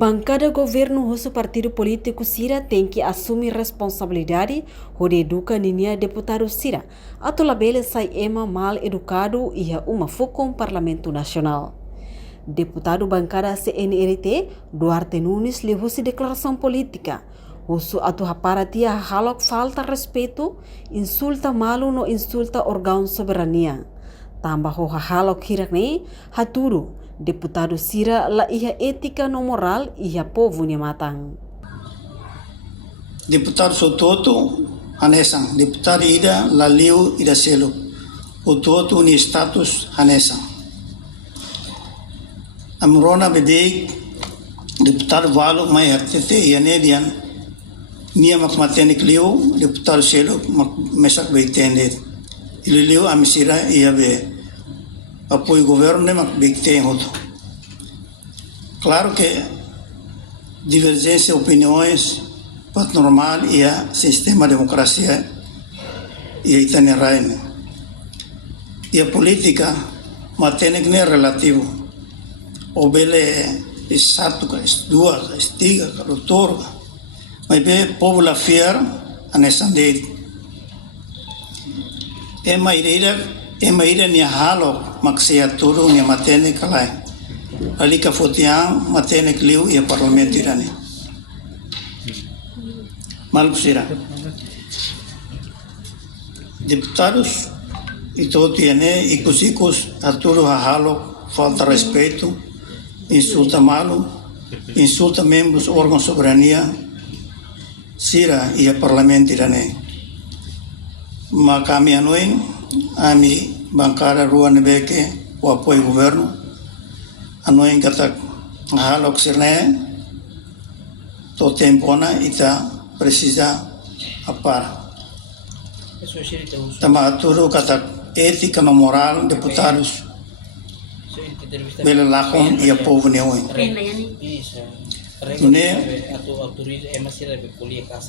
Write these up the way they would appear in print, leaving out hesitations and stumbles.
Bancada governo russo partido político Sira tem que assumir responsabilidade onde educa ninia deputado Sira. Atola bele sai ema mal educado e uma focom parlamento nacional. Deputado bancada CNRT Duarte Nunes levou-se declaração política. Russo atu haparatia halok falta respeito, insulta malu no insulta órgão soberania. Tambah ho halok hirakne haturu. Deputado Sira la iha ética no moral iha povo ni matang. Deputado Sototo hanesang, deputado ida laliu ida selo, Sototo ni status hanesang. Amrona bedek deputado Valo mai hatete yanedian nia makmatenik liu deputado selo mesak beitende. Ililiu amisira ia be apoio governo mak bikte hoto. Claro que divergência de opiniões pat normal ia sistema democracia ia itane rain. Ia política matenek ne relativo. O bele satu ka dua ka tiga ka doutor. Mas be povo la fiar anesande. Ema ida ni halo maksaya turu ni matene kalai. Alika fotiang matene kliu ia parlamento irani. Malpsira. Deputados itu tiene ikus aturu halo falta respeito, insulta malu, insulta membros órgãos soberania. Sira ia parlamento irani. Maka kami anuin ami bancada rua nebeke o apoio governo anoin kata halok sirne to tempona ita precisa apar tama aturu kata ética no moral deputados bela lakon ia povo neoin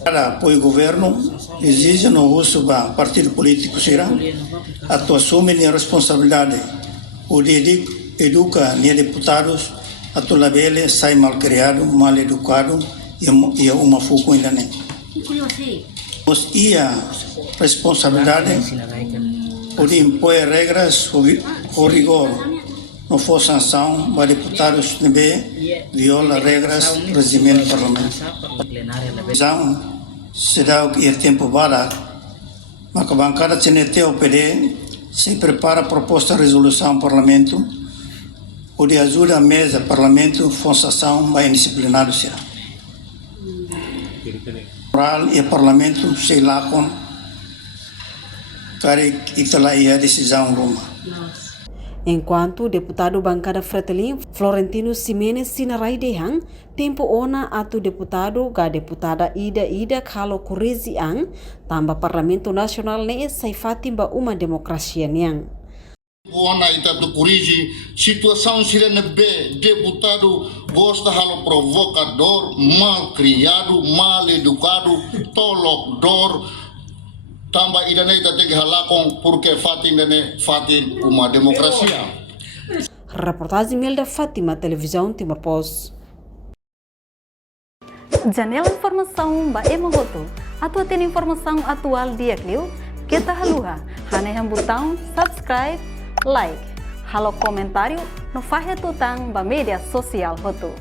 cada apoio governo exige no uso ba partido político será atu assume a responsabilidade o de educa ni deputados atu labele sai mal criado mal educado e uma foco ainda nem os ia responsabilidade o de impor regras o rigor não for sanção para deputados nebe viola regras do regimento parlamentar. Então, será o que é tempo para a bancada CNT OPD se prepara a proposta de resolução ao parlamento ou de ajuda à mesa parlamento forçação vai disciplinado será. Moral e parlamento se lá com kare itala ia decisão Roma. Enquanto o deputado bancada Fretilin Florentino Ximenes sinarai dehang, tempo ona atu deputado ga deputada Ida Kalo Kurezi ang, tambah Parlamento Nasional ne saifati ba uma demokrasia niang. Ona ita tu kuriji situação sirene B deputado gosta halo provocador, mal criado, mal educado, tolokdor. Tambah idane ita tege halakong porque fatin uma democracia. Reportagem Melda Fátima, televisão Timor Post. Janela informação ba emogoto. Atua tem informação atual dia kliu. Kita haluha. Haneham botão subscribe, like. Halo comentário no fahe tutang ba media sosial hotu.